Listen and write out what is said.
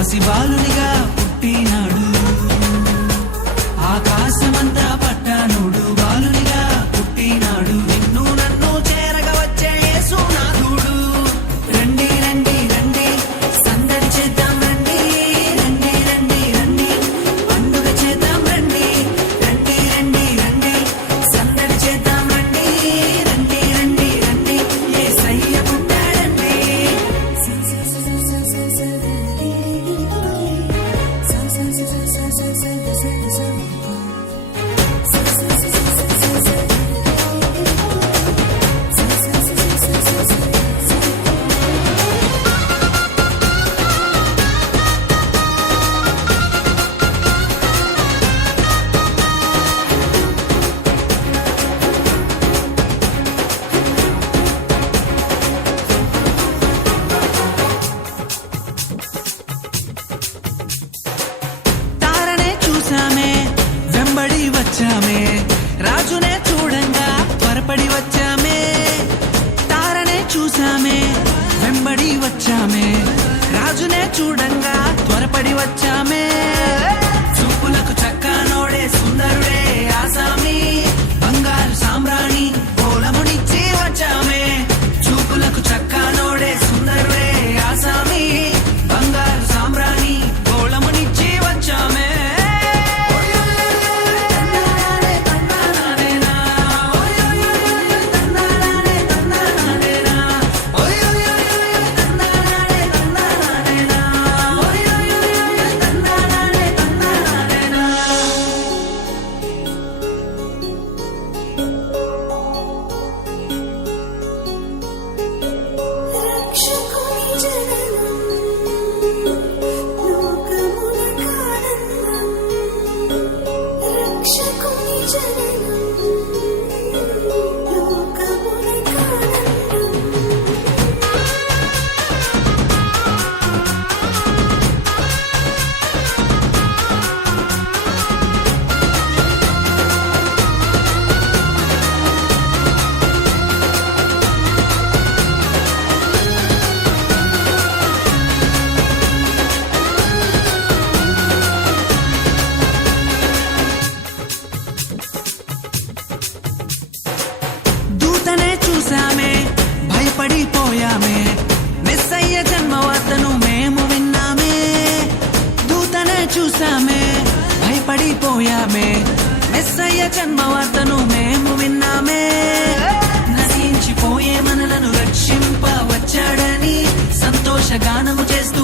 పసిబాలునిగా పుట్టినాడు ఆకాశమంతా పట్టానుడు బాలునిగా పుట్టినాడు నిన్ను నన్ను చేరగా వచ్చే యేసునాథుడు రండి రండి రండి సందడి చేద్దాం రండి రండి రండి రండి పండుగ చేద్దాం రండి రండి రండి రండి సందడి చేద్దాం రండి రండి రండి రండి యేసయ్య పుట్టాడండి తారనే చూసామే వెంబడి వచ్చామే రాజునే చూడంగా త్వరపడి వచ్చామే తారనే చూసామే వెంబడి వచ్చామే రాజునే చూడంగా త్వరపడి వచ్చామే చూపులకు చక్కనోడే సుందరుడే ఆసామి బంగారు సామ్రాణి పోలమునిచ్చి వచ్చామే చూపులకు చక్కనోడే సుందరుడే ఆసామి బంగారు సామ్రాణి పోలమునిచ్చి వచ్చామే రక్షకుని జననం లోకమునకానందం రక్షకుని జననం లోకమునకానందం దూతనే చూసామే భయపడిపోయామే మెస్సయ్య జన్మవార్తను మేము విన్నామే దూతనే చూసామే భయపడిపోయామే మెస్సయ్య జన్మవార్తను మేము విన్నామే నశించిపోయే మనలను రక్షింప వచ్చాడని సంతోష గానము చేస్తూ